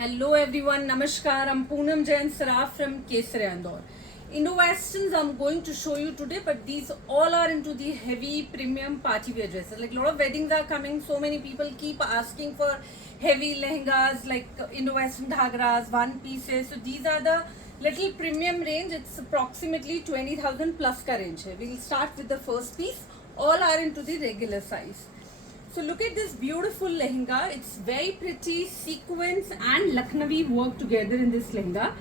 Hello everyone, Namaskar. I'm Poonam Jain Saraf from Kesari Andor. Indo-Westerns I'm going to show you today, but these all are into the heavy premium party wear dresses. Like a lot of weddings are coming, so many people keep asking for heavy lehengas like Indo-Western dhagras, one pieces. So these are the little premium range. It's approximately 20,000 plus ka range hai. We'll start with the first piece. All are into the regular size. So look at this beautiful lehenga. It's very pretty, sequins and Lucknowi work together in this lehenga.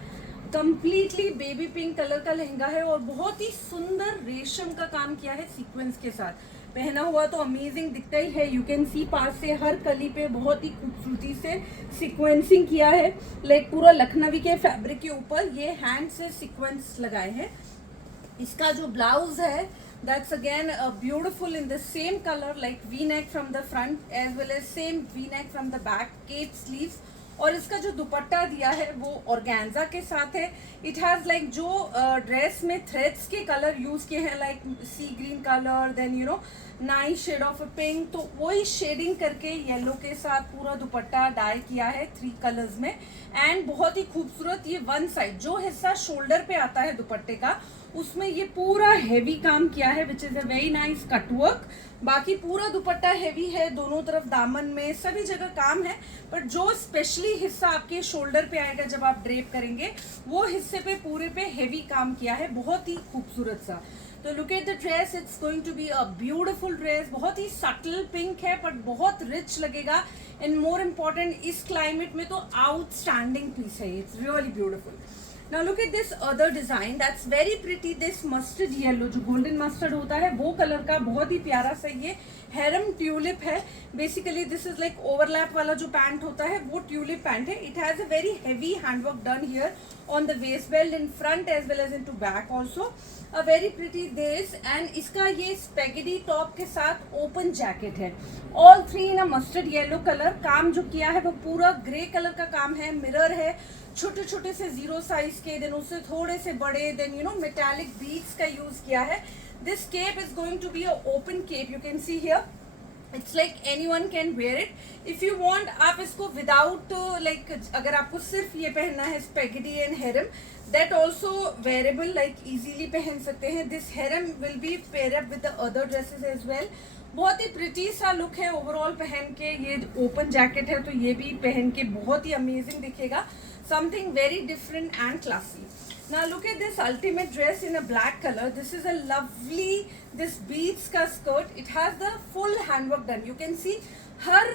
Completely baby pink color का लहंगा है और बहुत ही सुंदर रेशम का काम किया है सीक्वेंस के साथ. पहना हुआ तो अमेजिंग दिखता ही है. यू कैन सी पास से हर कली पे बहुत ही खूबसूरती से सीक्वेंसिंग किया है. लाइक पूरा लखनवी के फैब्रिक के ऊपर ये हैंड से सीक्वेंस लगाए हैं. इसका जो ब्लाउज है that's again beautiful in the same color like v-neck from the front as well as same v-neck from the back, cape sleeves. और इसका जो दुपट्टा दिया है वो ऑर्गेन्जा के साथ है. इट हैज लाइक जो ड्रेस में थ्रेड्स के कलर यूज किए हैं like sea green colour, then you know nice shade of pink, तो वही शेडिंग करके येलो के साथ पूरा दुपट्टा डाई किया है 3 कलर्स में. एंड बहुत ही खूबसूरत ये वन साइड जो हिस्सा शोल्डर पे आता है दुपट्टे का उसमें ये पूरा हेवी काम किया है which is a very nice cutwork. बाकी पूरा दुपट्टा हेवी है, दोनों तरफ दामन में सभी जगह काम है, बट जो स्पेशली हिस्सा आपके शोल्डर पे आएगा जब आप ड्रेप करेंगे वो हिस्से पे पूरे पे हेवी काम किया है. बहुत ही खूबसूरत सा. तो look at the dress, it's going to be a beautiful dress. बहुत ही सटल पिंक है बट बहुत रिच लगेगा. एंड मोर इम्पोर्टेंट इस क्लाइमेट में तो आउटस्टैंडिंग पीस है. It's really beautiful. Now look at this other design that's very pretty. This mustard yellow जो golden mustard होता है वो कलर का बहुत ही प्यारा सा ये हेरम ट्यूलिप है. Basically this is like overlap वाला जो पैंट होता है वो ट्यूलिप पैंट है. It has a very heavy handwork done here on the waist belt in front as well as in to back also. A very pretty this. And इसका ये spaghetti top के साथ open jacket है. All 3 in a mustard yellow colour. काम जो किया है वो पूरा ग्रे कलर का काम है. मिरर है छोटे छोटे से 0 साइज के, देन उससे थोड़े से बड़े, then you know metallic beads का यूज किया है. This cape is going to be a open cape. You can see here it's like anyone can wear it if you want. आप इसको विदाउट लाइक अगर आपको सिर्फ ये पहनना है spaghetti and harem that also wearable like easily पहन सकते हैं. This harem will be pair up with the other dresses as well. बहुत ही प्रिटी सा लुक है ओवरऑल पहन के. ये ओपन जैकेट है तो ये भी पहन के बहुत ही अमेजिंग दिखेगा. Something very different and classy. Now look at this ultimate dress in a black color. This is a lovely, this beads ka skirt. It has the full handwork done. You can see हर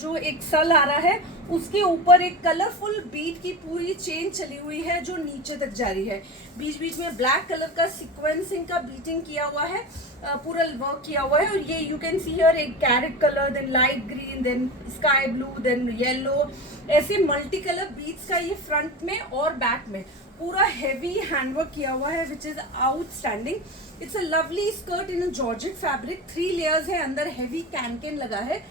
जो एक सल आ रहा है उसके ऊपर एक colourful beat की पूरी चेन चली हुई है जो नीचे तक जा रही है. बीच बीच में ब्लैक कलर का सीक्वेंसिंग का बीटिंग किया हुआ है, पूरा वर्क किया हुआ है. और ये यू कैन सी हियर एक carrot colour, then light green, then sky blue, then yellow, ऐसे मल्टी कलर बीट्स का ये फ्रंट में और बैक में पूरा हेवी हैंडवर्क किया हुआ है which is outstanding. It's a lovely skirt in a georgette fabric. 3 layers है, अंदर हेवी कैन लगा है.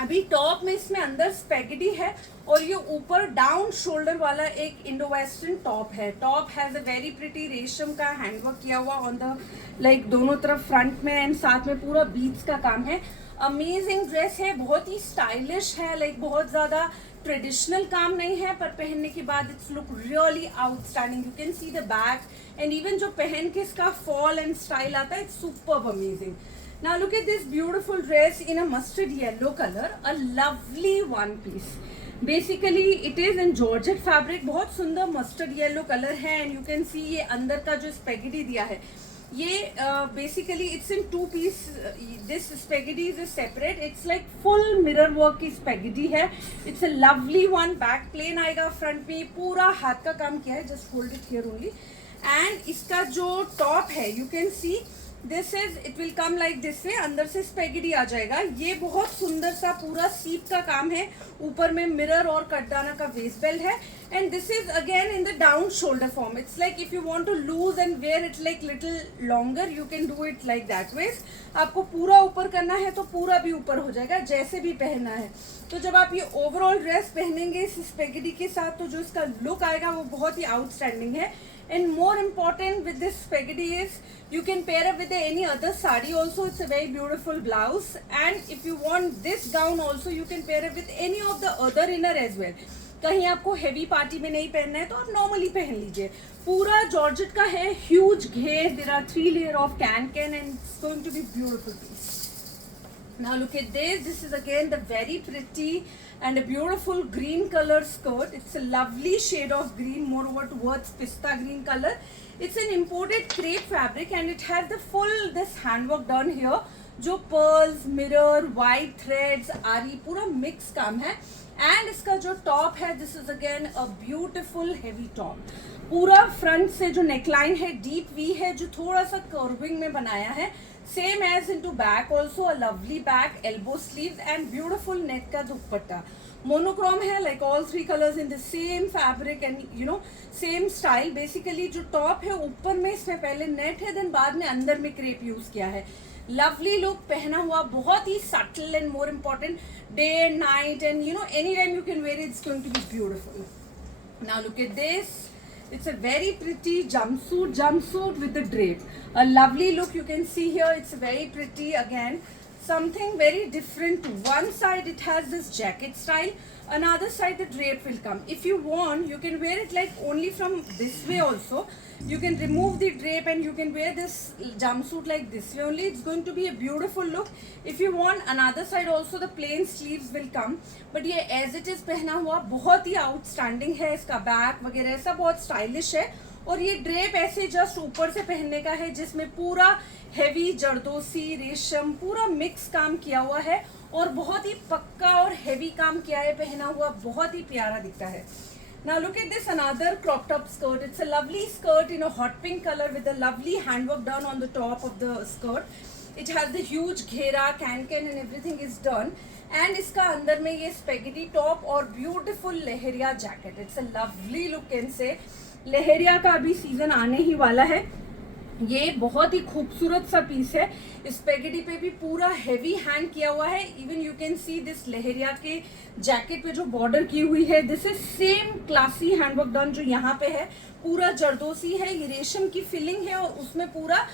अभी टॉप में इसमें अंदर स्पेगेटी है और ये ऊपर डाउन शोल्डर वाला एक इंडो वेस्टर्न टॉप है. Top has a very pretty रेशम का हैंडवर्क किया हुआ ऑन द लाइक दोनों तरफ फ्रंट में एंड साथ में पूरा बीट्स का काम है. अमेजिंग ड्रेस है, बहुत ही स्टाइलिश है. लाइक बहुत ज्यादा ट्रेडिशनल काम नहीं है पर पहनने के बाद it's look really outstanding. You can see the back and even जो पहन के इसका फॉल एंड स्टाइल आता है it's superb amazing. Now look at this beautiful dress in a mustard yellow color, a lovely one piece. Basically it is in georgette fabric. बहुत सुंदर mustard yellow colour है and you can see ये अंदर का जो spaghetti दिया है ये basically it's in 2 piece. This spaghetti is separate. It's like full mirror work की स्पेगेटी है. It's a lovely one. Back plain आएगा, फ्रंट में पूरा हाथ का काम किया है. Just hold it here only. And इसका जो टॉप है you can see this is it will come like this way. अंदर से स्पेगेटी आ जाएगा. ये बहुत सुंदर सा पूरा सीप का काम है. ऊपर में मिरर और कटदाना का वेस्ट बेल्ट है. And this is again in the down shoulder form. It's like if you want to loose and wear it like little longer you can do it like that way. आपको पूरा ऊपर करना है तो पूरा भी ऊपर हो जाएगा, जैसे भी पहनना है. तो जब आप ये ओवरऑल ड्रेस पहनेंगे इस स्पेगेटी के साथ तो जो इसका लुक आएगा वो बहुत ही आउटस्टैंडिंग है. And more important with this spaghetti is you can pair up with any other sari also. It's a very beautiful blouse. And if you want this gown also you can pair it with any of the other inner as well. कहीं आपको heavy party में नहीं पहनना है तो आप normally पहन लीजिए। पूरा जॉर्जेट का है, ह्यूज घेर, there are 3 layer of can and it's going to be beautiful piece. Now look at this. This is again the very pretty and a beautiful green color skirt. It's a lovely shade of green, moreover towards pista green color. It's an imported crepe fabric and it has the full this handwork done here. जो pearls, mirror, white threads, आरी पूरा mix काम है। And इसका जो top है, this is again a beautiful heavy top. पूरा front से जो neckline है deep V है, जो थोड़ा सा curving में बनाया है। Same as into back, also a lovely back, elbow sleeves and beautiful net का दुपट्टा। Monochrome है, like all 3 colors in the same fabric and you know same style। Basically जो top है ऊपर में इसमें पहले net है, then बाद में अंदर में crepe यूज किया है। Lovely look, पहना हुआ बहुत ही subtle and more important day and night and you know anytime you can wear it, it's going to be beautiful. Now look at this. It's a very pretty jumpsuit with the drape. A lovely look you can see here. It's very pretty again. Something very different. One side it has this jacket style. Another side the drape will come. If you want, you can wear it like only from this way also. You can remove the drape and you can wear this jumpsuit like this way only. It's going to be a beautiful look. If you want another side also the plain sleeves will come. But ये as it is पहना हुआ बहुत ही outstanding है। इसका back वगैरह सब बहुत stylish है। और ये ड्रेप ऐसे जस्ट ऊपर से पहनने का है जिसमें पूरा हेवी जरदोसी रेशम पूरा मिक्स काम किया हुआ है और बहुत ही पक्का और हेवी काम किया है पहना हुआ, बहुत ही प्यारा दिखता है। Now look at this another crop top skirt. It's a lovely skirt in a hot pink color with a lovely handwork done on the top of the skirt. It has the huge घेरा, can and everything is done. And इसका अंदर में ये spaghetti top और beautiful lehariya jacket. It's a lovely look can say. लहरिया का अभी season आने ही वाला है। ये बहुत ही खूबसूरत सा पीस है। स्पेगेटी पे भी पूरा हेवी हैंड किया हुआ है। Even you can see this leheriya के जैकेट पे जो बॉर्डर की हुई है, this is same classy handwork done जो यहाँ पे है। पूरा जरदोसी है, ये रेशम की फिलिंग है और उसमें पूरा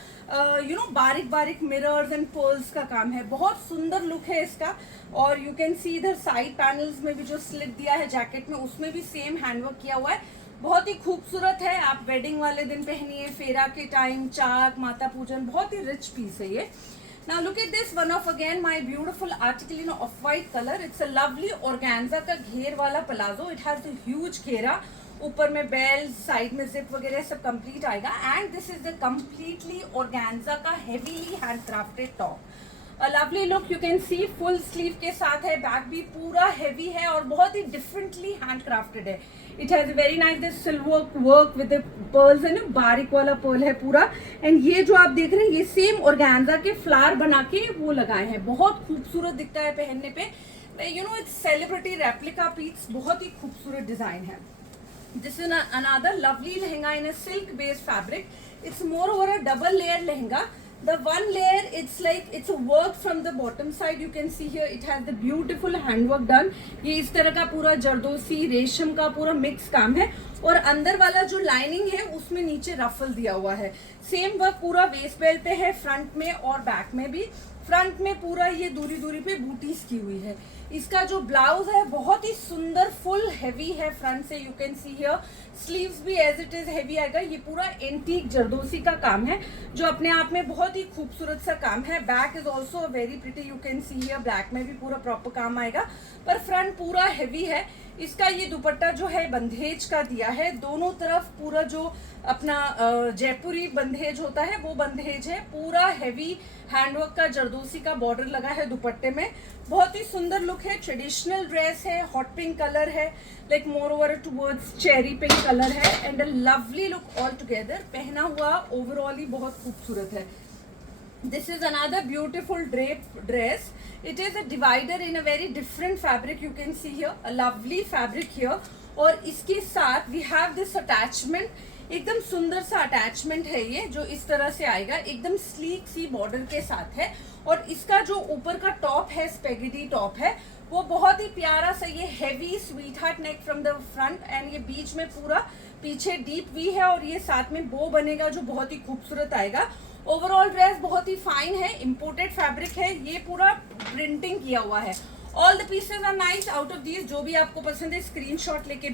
यू नो बारीक बारीक मिरर्स एंड पर्ल्स का काम है। बहुत सुंदर लुक है इसका। और यू कैन सी इधर साइड पैनल्स में भी जो स्लिट दिया है जैकेट में, उसमें भी सेम हैंडवर्क किया हुआ है। बहुत ही खूबसूरत है। आप वेडिंग वाले दिन पहनिए, फेरा के टाइम, चाक, माता पूजन, बहुत ही रिच पीस है ये। Now look at this one of again my beautiful article in off-white color. It's a lovely organza का घेर वाला palazzo. It has a huge घेरा, ऊपर में बेल, साइड में जिप वगैरह सब कंप्लीट आएगा। And this is the completely organza का heavily handcrafted top. A lovely look you can see, full sleeve के साथ है, बैक भी पूरा हेवी है और बहुत ही डिफरेंटली हैंडक्राफ्टेड है। It has very nice this silver work with the pearls है ना, बारीक वाला पर्ल है पूरा। एंड ये जो आप देख रहे हैं ये सेम ऑर्गेन्जा के फ्लावर बना के वो लगाए हैं। बहुत खूबसूरत दिखता है पहनने पे। You know it's celebrity replica piece, बहुत ही खूबसूरत डिजाइन है। This is another lovely lehenga in a silk based fabric. It's more over a double layer lehenga. The one layer, it's like it's a work from the bottom side. You can see here it has the beautiful handwork done. ये इस तरह का पूरा जरदोसी रेशम का पूरा mix काम है। और अंदर वाला जो लाइनिंग है उसमें नीचे रफल दिया हुआ है। सेम वर्क पूरा वेस्ट बेल्ट पे है, फ्रंट में और बैक में भी। फ्रंट में पूरा ये दूरी दूरी पे बूटीज की हुई है। इसका जो ब्लाउज है बहुत ही सुंदर फुल हेवी है फ्रंट से। You can see here sleeves भी एज इट इज हेवी आएगा। ये पूरा एंटीक जरदोसी का काम है जो अपने आप में बहुत ही खूबसूरत सा काम है। Back is also very pretty. You can see here black में भी पूरा प्रॉपर काम आएगा, पर फ्रंट पूरा हेवी है। इसका ये दुपट्टा जो है बंधेज का दिया है, दोनों तरफ पूरा जो अपना जयपुरी बंधेज होता है वो बंधेज है। पूरा हेवी हैंडवर्क का जरदोसी का बॉर्डर लगा है दुपट्टे में। बहुत ही सुंदर लुक है। ट्रेडिशनल ड्रेस है, हॉट पिंक कलर है, like more over towards cherry pink colour है and a lovely look all together. पहना हुआ ओवरऑल ही बहुत खूबसूरत है। This is another beautiful drape dress. It is a divider in a very different fabric. You can see here a lovely fabric here. और इसके साथ we have this attachment. एकदम सुंदर सा अटैचमेंट है ये, जो इस तरह से आएगा, एकदम स्लीक सी बॉर्डर के साथ है। और इसका जो ऊपर का टॉप है, स्पेगेटी टॉप है, वो बहुत ही प्यारा सा ये heavy sweet heart neck from the front end ये बीच में पूरा पीछे डीप वी है और ये साथ में बो बनेगा जो बहुत ही खूबसूरत आएगा। ओवरऑल ड्रेस बहुत ही फाइन है, इंपोर्टेड फैब्रिक है, ये पूरा प्रिंटिंग किया हुआ है। All the pieces are nice. Out of these जो भी आपको पसंद है स्क्रीनशॉट लेके